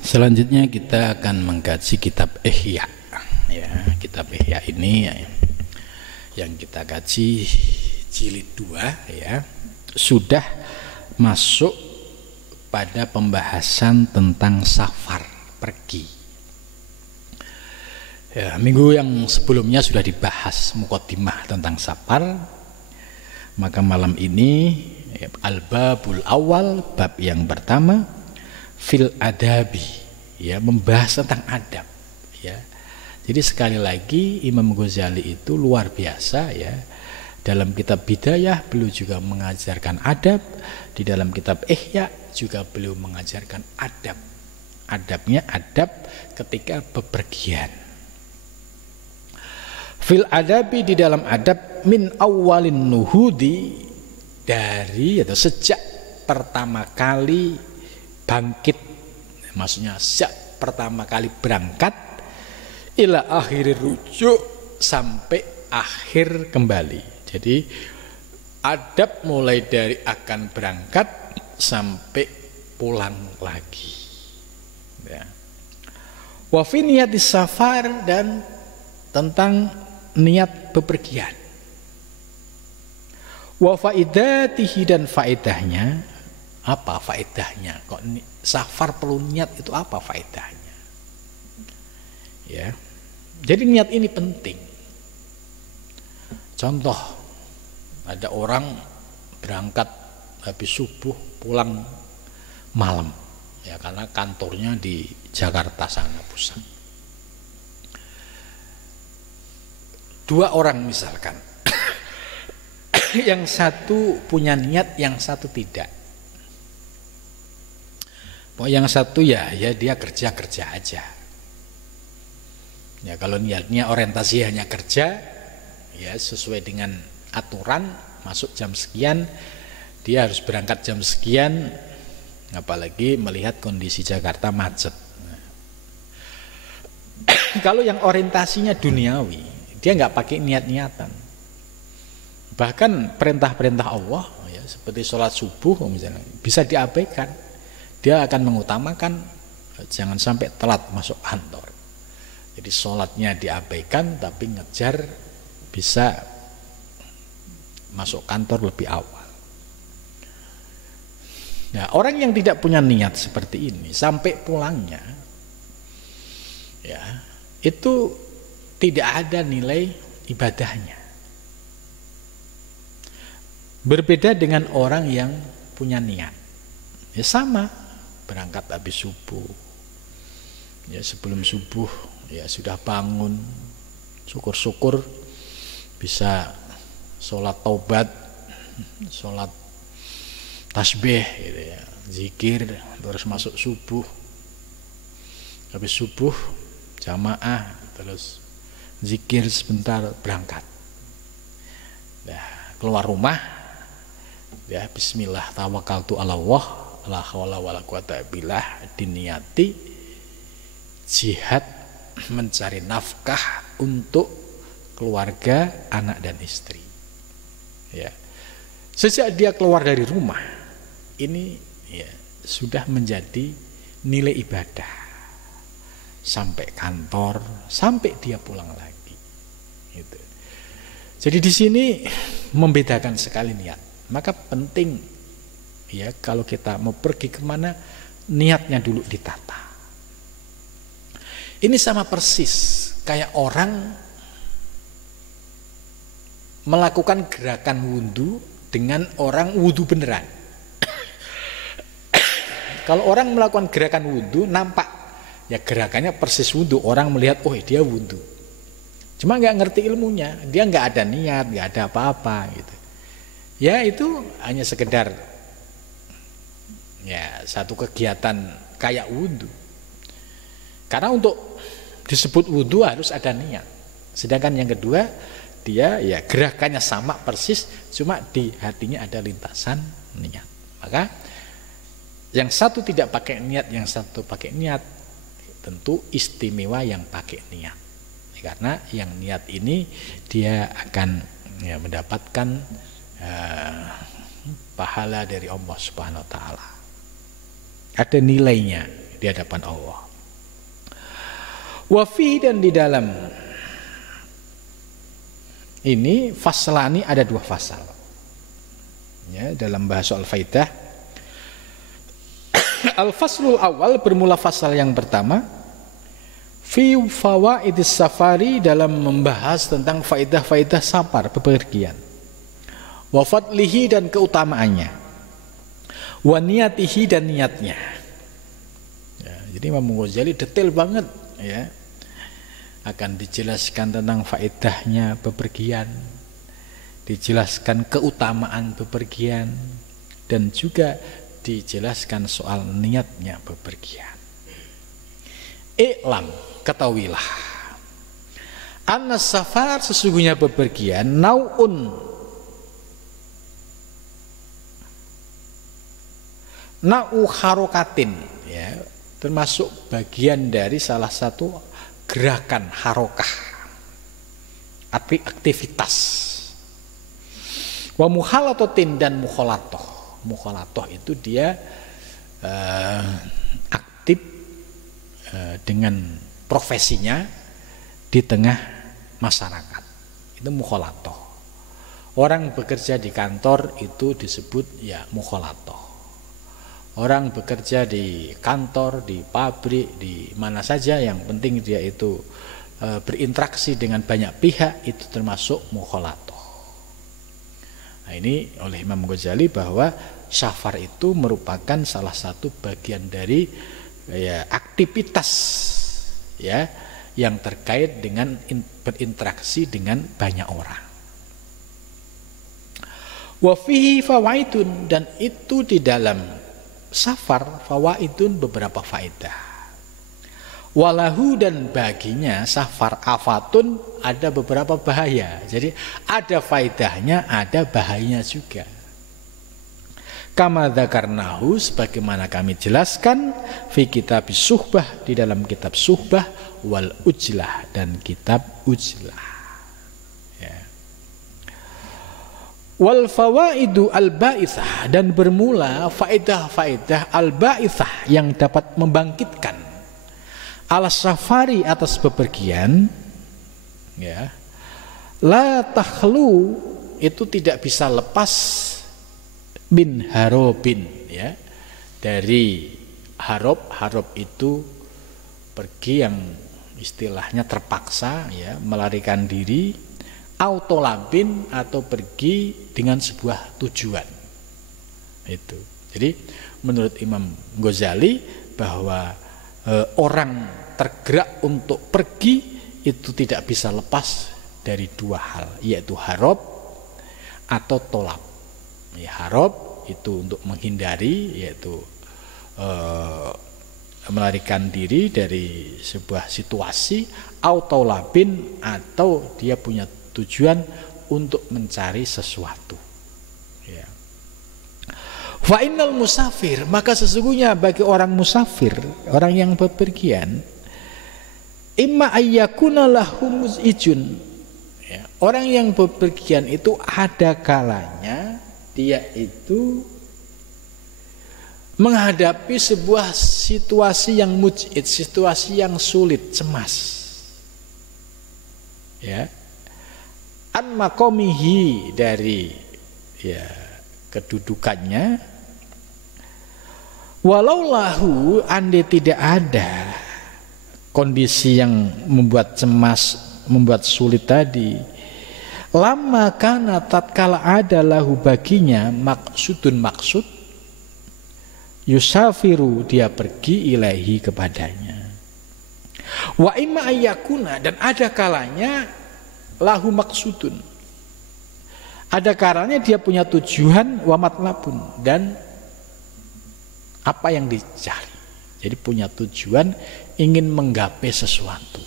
Selanjutnya kita akan mengkaji kitab Ihya. Ya, kitab Ihya ini yang kita kaji jilid 2 ya, sudah masuk pada pembahasan tentang safar, pergi. Ya, minggu yang sebelumnya sudah dibahas muqaddimah tentang safar. Maka malam ini al-babul awal, bab yang pertama, fil adabi, ya, membahas tentang adab, ya. Jadi sekali lagi Imam Ghazali itu luar biasa, ya. Dalam kitab Bidayah beliau juga mengajarkan adab, di dalam kitab Ihya juga beliau mengajarkan adab. Adabnya adab ketika bepergian. Fil adabi, di dalam adab, min awalin nuhudi, dari atau sejak pertama kali bangkit, maksudnya sejak pertama kali berangkat, ila akhir rujuk, sampai akhir kembali. Jadi adab mulai dari akan berangkat sampai pulang lagi, ya. Wa fi niyatis safar, dan tentang niat bepergian. Wa faidatihi, dan faedahnya. Apa faedahnya? Kok safar perlu niat, itu apa faedahnya? Ya. Jadi niat ini penting. Contoh, ada orang berangkat habis subuh, pulang malam, ya, karena kantornya di Jakarta sana pusat. Dua orang misalkan, yang satu punya niat, yang satu tidak. Yang satu ya dia kerja aja. Ya, kalau niatnya orientasi hanya kerja, ya sesuai dengan aturan, masuk jam sekian, dia harus berangkat jam sekian, apalagi melihat kondisi Jakarta macet. Kalau yang orientasinya duniawi, dia nggak pakai niat-niatan. Bahkan perintah-perintah Allah, ya, seperti sholat subuh misalnya, bisa diabaikan. Dia akan mengutamakan jangan sampai telat masuk kantor. Jadi sholatnya diabaikan, tapi ngejar bisa masuk kantor lebih awal. Nah, orang yang tidak punya niat seperti ini, sampai pulangnya, ya, itu tidak ada nilai ibadahnya. Berbeda dengan orang yang punya niat, ya sama, berangkat habis subuh, ya sebelum subuh ya sudah bangun, syukur-syukur bisa sholat taubat, sholat tasbih, gitu ya, zikir, terus masuk subuh, habis subuh jamaah, terus zikir sebentar, berangkat. Nah, keluar rumah, ya bismillah, tawakkaltu ala Allah, la haula wala quwata billah, diniati jihad mencari nafkah untuk keluarga, anak dan istri. Ya. Sejak dia keluar dari rumah, ini ya sudah menjadi nilai ibadah. Sampai kantor, sampai dia pulang lagi. Gitu. Jadi di sini membedakan sekali niat. Maka penting, ya, kalau kita mau pergi kemana, niatnya dulu ditata. Ini sama persis kayak orang melakukan gerakan wudhu dengan orang wudhu beneran. Kalau orang melakukan gerakan wudhu, nampak ya gerakannya persis wudhu, orang melihat oh dia wudhu, cuma nggak ngerti ilmunya, dia nggak ada niat, nggak ada apa-apa gitu. Ya itu hanya sekedar ya satu kegiatan kayak wudhu. Karena untuk disebut wudhu harus ada niat. Sedangkan yang kedua, dia ya gerakannya sama persis, cuma di hatinya ada lintasan niat. Maka yang satu tidak pakai niat, yang satu pakai niat, tentu istimewa yang pakai niat. Karena yang niat ini dia akan ya mendapatkan pahala dari Allah Subhanahu wa taala. Ada nilainya. di hadapan Allah. Wa fi, dan di dalam ini faslani, ada 2 fasal. Ya, dalam bahasa al-faidah al-faslul awal, bermula fasal yang pertama, fi fawaidis safari, dalam membahas tentang faedah-faedah safar, bepergian. Wa fadlihi, dan keutamaannya. Wa niyatihi, dan niatnya. Ya, jadi Imam Ghazali detail banget, ya. Akan dijelaskan tentang faedahnya bepergian, dijelaskan keutamaan bepergian, dan juga dijelaskan soal niatnya bepergian. I'lam, ketahuilah, anna safar, sesungguhnya bepergian, nau'un, na'u harokatin, ya, termasuk bagian dari salah satu gerakan harokah, aktivitas. Wa mukhalatotin, dan mukhalatoh. Mukhalatoh itu dia aktif dengan profesinya di tengah masyarakat. Itu mukhalatoh. Orang bekerja di kantor itu disebut ya mukhalatoh. Orang bekerja di kantor, di pabrik, di mana saja, yang penting dia itu berinteraksi dengan banyak pihak, itu termasuk mukhalatoh. Nah, ini oleh Imam Ghazali bahwa safar itu merupakan salah satu bagian dari ya, aktivitas ya yang terkait dengan berinteraksi dengan banyak orang. Wa fihi fawaidun, dan itu di dalam safar fawaidun, beberapa faedah. Walahu, dan baginya safar afatun, ada beberapa bahaya. Jadi ada faedahnya, ada bahayanya juga. Kama dzakarnahu, sebagaimana kami jelaskan, fi kitab suhbah, di dalam kitab suhbah, wal ujlah, dan kitab ujlah. Ya. Wal fawaidu al-ba'ithah, dan bermula faedah-faedah al-ba'ithah yang dapat membangkitkan ala safari, atas bepergian, ya. La takhlu, itu tidak bisa lepas bin harobin, ya, dari harob itu pergi yang istilahnya terpaksa, ya, melarikan diri, autolabin, atau pergi dengan sebuah tujuan. Itu. Jadi menurut Imam Ghazali bahwa orang tergerak untuk pergi itu tidak bisa lepas dari 2 hal, yaitu harob atau tolab. Ya, harob itu untuk menghindari, yaitu melarikan diri dari sebuah situasi, autolabin, atau dia punya tujuan untuk mencari sesuatu. Ya. Fa innal musafir, maka sesungguhnya bagi orang musafir, orang yang bepergian, imma ayyakuna lahum muzijun, ya, orang yang bepergian itu ada kalanya dia itu menghadapi sebuah situasi yang mujid, situasi yang sulit, cemas, ya, an makomihi, dari ya kedudukannya, walau lahu, andai tidak ada kondisi yang membuat cemas, membuat sulit tadi, lama kana, tatkala ada lahu baginya maksudun, maksud, yusafiru, dia pergi, ilaihi, kepadanya. Wa imma ayyakuna, dan ada kalanya lahu maksudun, ada kalanya dia punya tujuan, wa matlabun, dan apa yang dicari. Jadi punya tujuan, ingin menggapai sesuatu.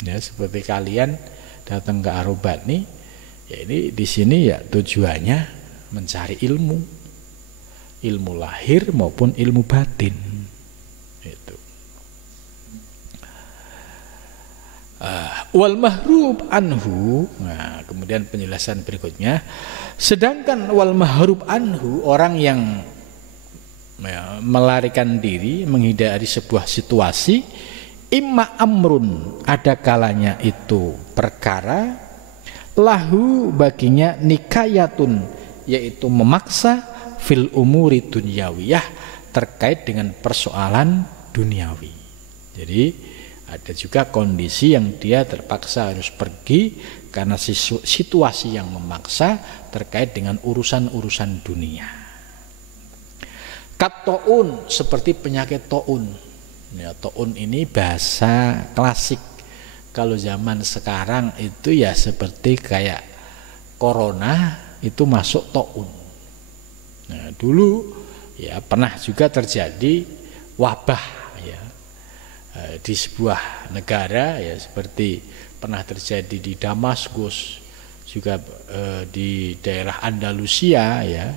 Ya, seperti kalian datang ke Arubani, ya ini di sini ya tujuannya mencari ilmu, ilmu lahir maupun ilmu batin. Itu. Wal mahrub anhu, nah, kemudian penjelasan berikutnya, sedangkan wal mahrub anhu, orang yang ya, melarikan diri, menghindari sebuah situasi, imma amrun, ada kalanya itu perkara, lahu baginya nikayatun, yaitu memaksa, fil umuri dunyawiyah, terkait dengan persoalan duniawi. Jadi ada juga kondisi yang dia terpaksa harus pergi karena situasi yang memaksa terkait dengan urusan-urusan dunia. Katoun, seperti penyakit toun. Ya, toun ini bahasa klasik. Kalau zaman sekarang itu ya seperti kayak corona itu masuk toun. Nah, dulu ya pernah juga terjadi wabah ya di sebuah negara, ya seperti pernah terjadi di Damaskus, juga di daerah Andalusia ya,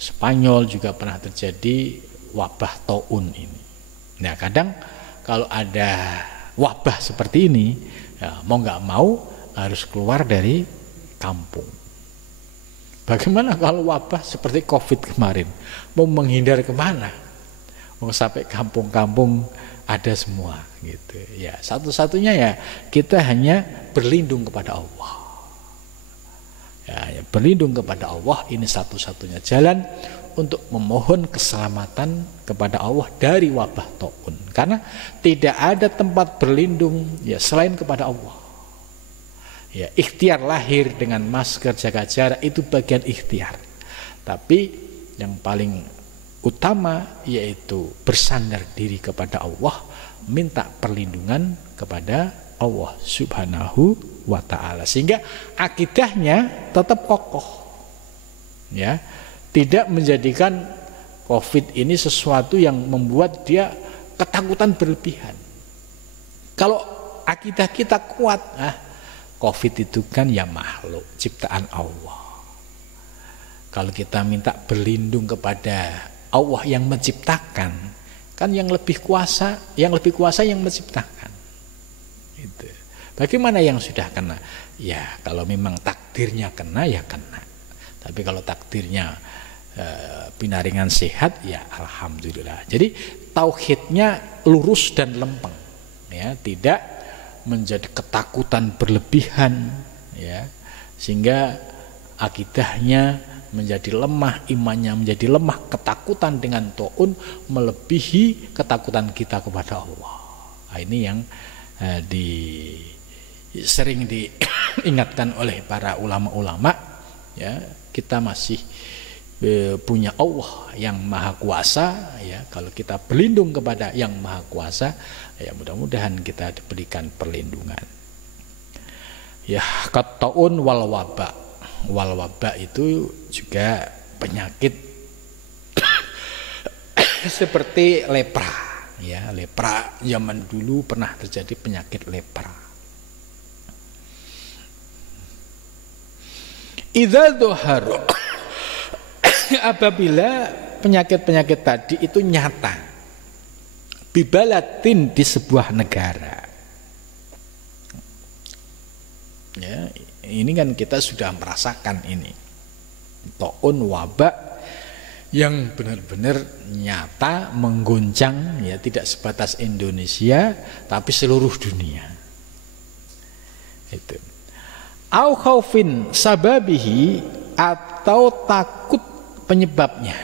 Spanyol juga pernah terjadi wabah taun ini. Nah, kadang kalau ada wabah seperti ini ya, mau nggak mau harus keluar dari kampung. Bagaimana kalau wabah seperti COVID kemarin, mau menghindar kemana? Mau sampai kampung-kampung ada semua gitu ya. Satu-satunya ya kita hanya berlindung kepada Allah ya, berlindung kepada Allah, ini satu-satunya jalan untuk memohon keselamatan kepada Allah dari wabah taun, karena tidak ada tempat berlindung ya selain kepada Allah ya. Ikhtiar lahir dengan masker, jaga jarak, itu bagian ikhtiar, tapi yang paling utama yaitu bersandar diri kepada Allah, minta perlindungan kepada Allah Subhanahu wa ta'ala, sehingga akidahnya tetap kokoh ya, tidak menjadikan COVID ini sesuatu yang membuat dia ketakutan berlebihan. Kalau akidah kita kuat, COVID itu kan ya makhluk ciptaan Allah. Kalau kita minta berlindung kepada Allah yang menciptakan, kan yang lebih kuasa yang menciptakan. Itu. Bagaimana yang sudah kena? Ya kalau memang takdirnya kena ya kena. Tapi kalau takdirnya pinaringan sehat ya alhamdulillah. Jadi tauhidnya lurus dan lempeng, ya, tidak menjadi ketakutan berlebihan, ya, sehingga akidahnya menjadi lemah, imannya menjadi lemah, ketakutan dengan taun melebihi ketakutan kita kepada Allah. Nah, ini yang sering diingatkan oleh para ulama-ulama, ya, kita masih punya Allah yang maha kuasa, ya. Kalau kita berlindung kepada yang maha kuasa, ya mudah-mudahan kita diberikan perlindungan. Ya, qataun wal waba. Wal waba itu juga penyakit seperti lepra, ya. Lepra zaman dulu pernah terjadi penyakit lepra. Idza dhuharu, apabila penyakit-penyakit tadi itu nyata, bibalatin, di sebuah negara, ya, ini kan kita sudah merasakan ini taun wabak yang benar-benar nyata, mengguncang, ya, tidak sebatas Indonesia tapi seluruh dunia. Itu au khaufin sababihi, atau takut penyebabnya,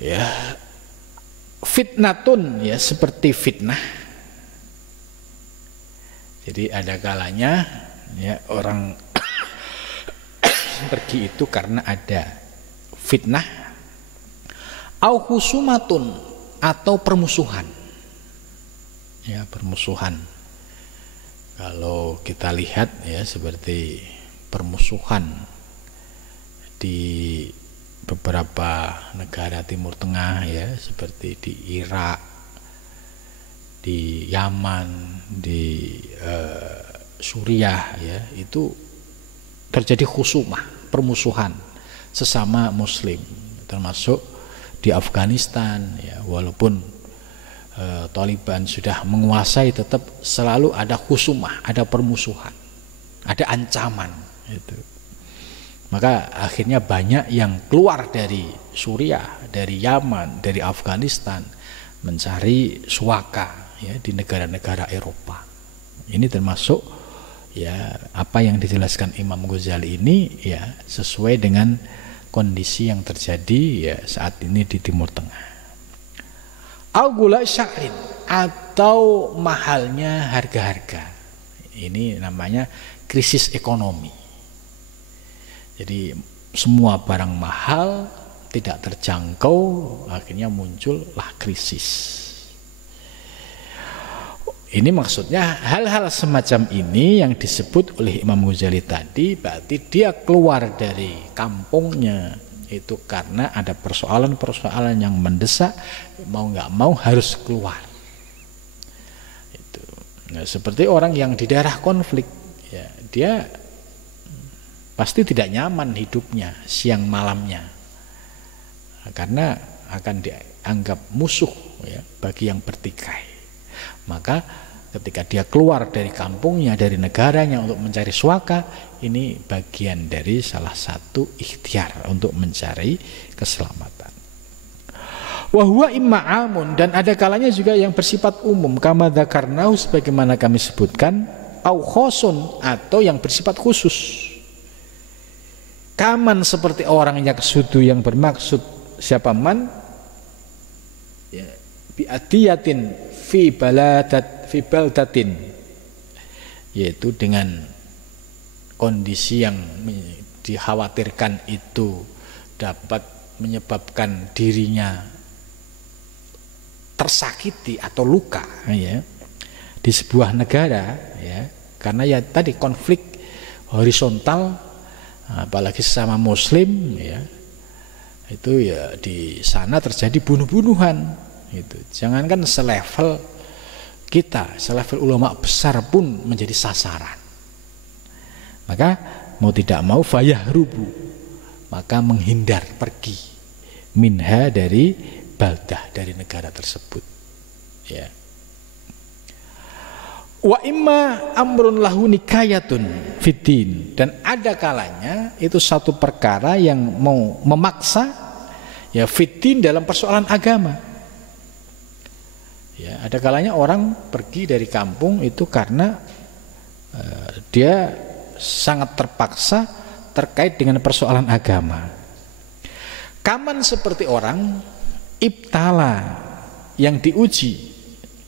ya, fitnatun, ya, seperti fitnah. Jadi ada kalanya, ya, orang pergi itu karena ada fitnah, au husumatun, atau permusuhan, ya, permusuhan. Kalau kita lihat, ya, seperti permusuhan di beberapa negara Timur Tengah, ya, seperti di Irak, di Yaman, di Suriah, ya, itu terjadi khusumah, permusuhan sesama Muslim, termasuk di Afghanistan, ya, walaupun Taliban sudah menguasai, tetap selalu ada khusumah, ada permusuhan, ada ancaman. Itu. Maka akhirnya banyak yang keluar dari Suriah, dari Yaman, dari Afghanistan mencari suaka ya di negara-negara Eropa. Ini termasuk ya apa yang dijelaskan Imam Ghazali ini ya sesuai dengan kondisi yang terjadi ya saat ini di Timur Tengah. Al-gula sya'rin atau mahalnya harga-harga. Ini namanya krisis ekonomi. Jadi semua barang mahal tidak terjangkau, akhirnya muncullah krisis. Ini maksudnya hal-hal semacam ini yang disebut oleh Imam Ghazali tadi, berarti dia keluar dari kampungnya itu karena ada persoalan-persoalan yang mendesak, mau nggak mau harus keluar. Itu. Nah, seperti orang yang di daerah konflik, ya, dia pasti tidak nyaman hidupnya siang malamnya, karena akan dianggap musuh ya bagi yang bertikai. Maka ketika dia keluar dari kampungnya, dari negaranya untuk mencari suaka, ini bagian dari salah satu ikhtiar untuk mencari keselamatan. Wahwa imma amun, dan ada kalanya juga yang bersifat umum, kama dzakarnahu sebagaimana kami sebutkan, au khosun atau yang bersifat khusus. Kaman seperti orang yaksudu yang bermaksud siapa man ya, bi'adiyatin fi baldatin, yaitu dengan kondisi yang dikhawatirkan itu dapat menyebabkan dirinya tersakiti atau luka ya di sebuah negara ya, karena ya tadi konflik horizontal, apalagi sesama muslim ya, itu ya di sana terjadi bunuh-bunuhan itu. Jangankan selevel kita, selevel ulama besar pun menjadi sasaran. Maka mau tidak mau fayahrubu, maka menghindar, pergi minha dari baldah, dari negara tersebut ya. Wa imma amrun lahu nikayatun fiddin, dan ada kalanya itu satu perkara yang mau memaksa ya fiddin dalam persoalan agama. Ya, ada kalanya orang pergi dari kampung itu karena dia sangat terpaksa terkait dengan persoalan agama. Kaman seperti orang ibtala yang diuji,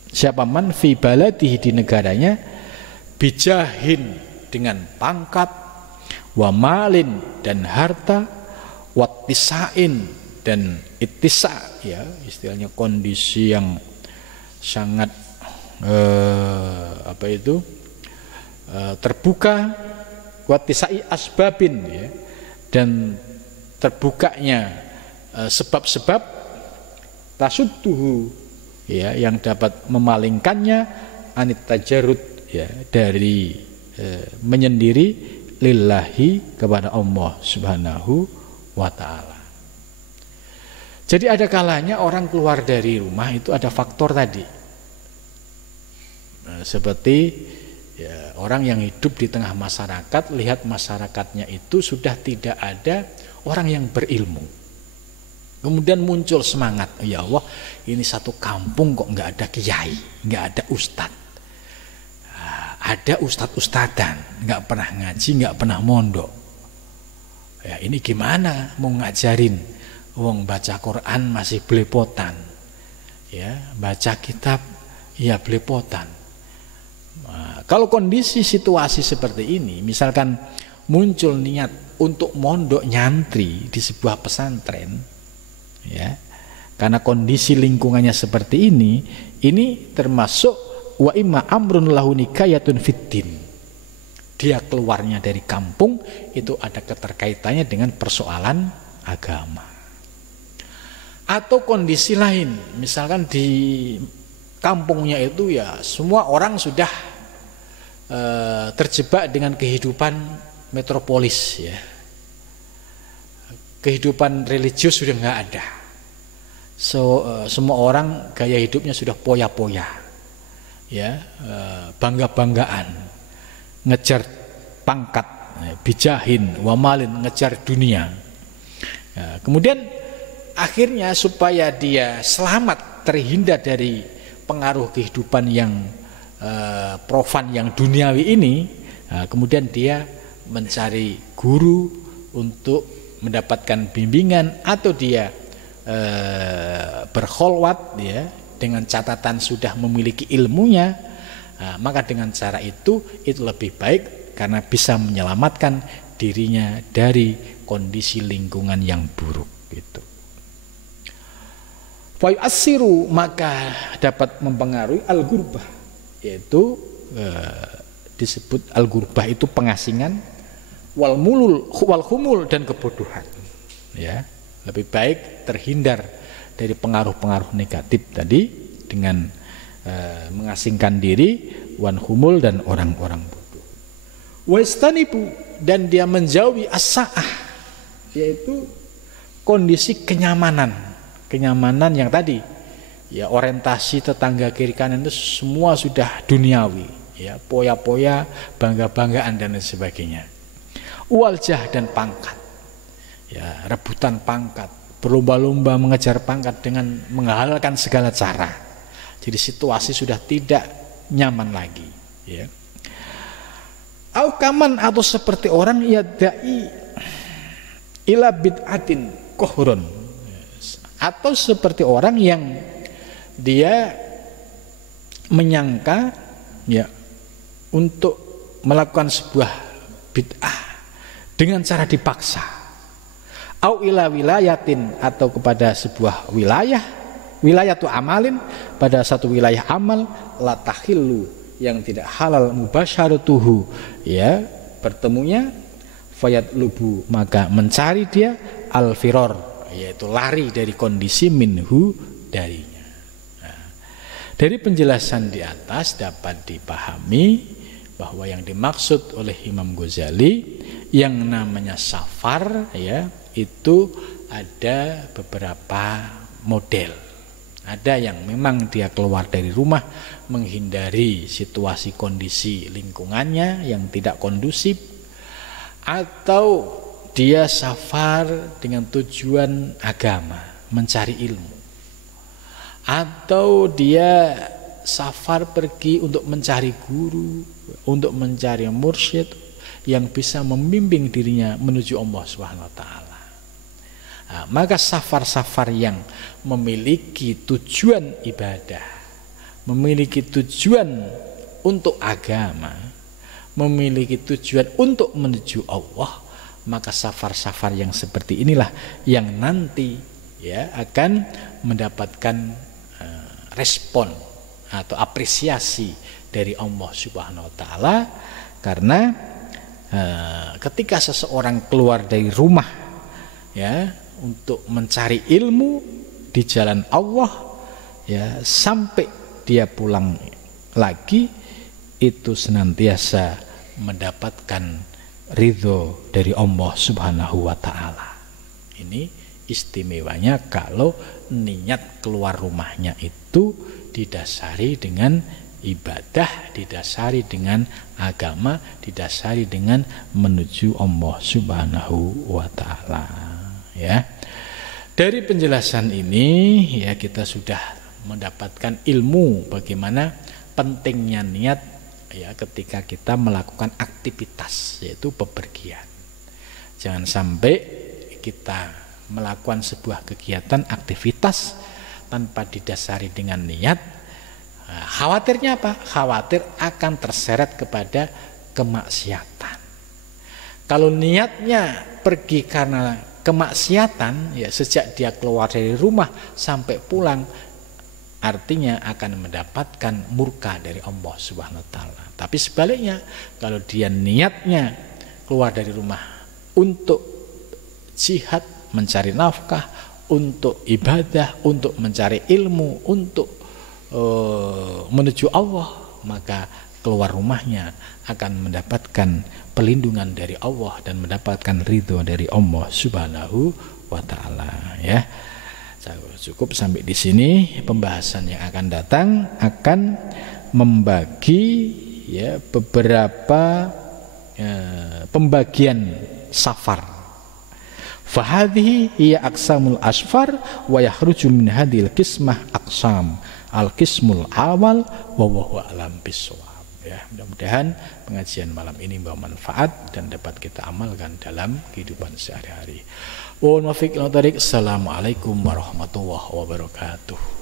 siapa man fi baladihi di negaranya, bijahin dengan pangkat, wa malin dan harta, wattisain dan ittisa ya, istilahnya kondisi yang sangat terbuka, wattisai asbabin ya, dan terbukanya sebab-sebab tasudduhu ya, yang dapat memalingkannya anit tajarrud ya, dari menyendiri lillahi kepada Allah Subhanahu wa taala. Jadi ada kalanya orang keluar dari rumah itu ada faktor tadi. Seperti ya, orang yang hidup di tengah masyarakat, lihat masyarakatnya itu sudah tidak ada orang yang berilmu. Kemudian muncul semangat, ya Allah, ini satu kampung kok nggak ada kiai, nggak ada ustadz, ada ustadz-ustadan, nggak pernah ngaji, nggak pernah mondok. Ya ini gimana mau ngajarin? Wong baca Quran masih belepotan, ya baca kitab ya belepotan. Nah, kalau kondisi situasi seperti ini, misalkan muncul niat untuk mondok nyantri di sebuah pesantren, ya, karena kondisi lingkungannya seperti ini termasuk wa imma amrun lahu nikayatun fiddin. Dia keluarnya dari kampung itu ada keterkaitannya dengan persoalan agama. Atau kondisi lain, misalkan di kampungnya itu ya semua orang sudah terjebak dengan kehidupan metropolis ya, kehidupan religius sudah nggak ada. Semua orang gaya hidupnya sudah poya-poya ya, bangga-banggaan, ngejar pangkat bijahin wamalin, ngejar dunia. Kemudian akhirnya supaya dia selamat, terhindar dari pengaruh kehidupan yang profan, yang duniawi ini, kemudian dia mencari guru untuk mendapatkan bimbingan, atau dia berkholwat ya, dengan catatan sudah memiliki ilmunya. Maka dengan cara itu lebih baik karena bisa menyelamatkan dirinya dari kondisi lingkungan yang buruk gitu. Fayu'assiru, maka dapat mempengaruhi al-gurbah, yaitu disebut al-gurbah itu pengasingan, wal humul dan kebodohan. Ya, lebih baik terhindar dari pengaruh-pengaruh negatif tadi dengan mengasingkan diri, wan humul dan orang-orang bodoh. Wastanibu, dan dia menjauhi as-sa'ah, yaitu kondisi kenyamanan yang tadi ya, orientasi tetangga kiri kanan itu semua sudah duniawi ya, poya-poya, bangga-banggaan dan lain sebagainya. Waljah dan pangkat ya, rebutan pangkat, berlomba-lomba mengejar pangkat dengan menghalalkan segala cara. Jadi situasi sudah tidak nyaman lagi ya. Aukaman, atau seperti orang yadai ila bid'atin kohron, atau seperti orang yang dia menyangka ya untuk melakukan sebuah bid'ah dengan cara dipaksa. Au ila wilayatin, atau kepada sebuah wilayah tu amalin, pada satu wilayah amal, la tahillu, yang tidak halal mubasyaratuhu ya, bertemunya, fayat lubu, maka mencari dia al-firor, yaitu lari dari kondisi minhu, darinya. Nah, dari penjelasan di atas dapat dipahami bahwa yang dimaksud oleh Imam Ghazali yang namanya safar ya, itu ada beberapa model. Ada yang memang dia keluar dari rumah menghindari situasi kondisi lingkungannya yang tidak kondusif, atau dia safar dengan tujuan agama, mencari ilmu, atau dia safar pergi untuk mencari guru, untuk mencari mursyid yang bisa membimbing dirinya menuju Allah Subhanahu wa taala. Nah, maka safar-safar yang memiliki tujuan ibadah, memiliki tujuan untuk agama, memiliki tujuan untuk menuju Allah, maka safar-safar yang seperti inilah yang nanti ya akan mendapatkan respon atau apresiasi dari Allah Subhanahu wa taala, karena ketika seseorang keluar dari rumah ya untuk mencari ilmu di jalan Allah ya, sampai dia pulang lagi itu senantiasa mendapatkan ridho dari Allah Subhanahu wa taala. Ini istimewanya kalau niat keluar rumahnya itu didasari dengan ibadah, didasari dengan agama, didasari dengan menuju Allah Subhanahu wa taala ya. Dari penjelasan ini ya, kita sudah mendapatkan ilmu bagaimana pentingnya niat ya ketika kita melakukan aktivitas, yaitu bepergian. Jangan sampai kita melakukan sebuah kegiatan aktivitas tanpa didasari dengan niat. Khawatirnya apa? Khawatir akan terseret kepada kemaksiatan. Kalau niatnya pergi karena kemaksiatan ya, sejak dia keluar dari rumah sampai pulang artinya akan mendapatkan murka dari Allah Subhanahu wa taala. Tapi sebaliknya, kalau dia niatnya keluar dari rumah untuk jihad, mencari nafkah, untuk ibadah, untuk mencari ilmu, untuk menuju Allah, maka keluar rumahnya akan mendapatkan pelindungan dari Allah dan mendapatkan ridho dari Allah Subhanahu wa taala ya. Cukup sampai di sini. Pembahasan yang akan datang akan membagi ya beberapa pembagian safar. Fahadhihi hiya aqsamul asfar wa yakhruju min hadhil qismah aqsam. Al-qismul awal wa huwa alam bisawab. Ya, mudah-mudahan pengajian malam ini membawa manfaat dan dapat kita amalkan dalam kehidupan sehari-hari. Assalamualaikum warahmatullahi wabarakatuh.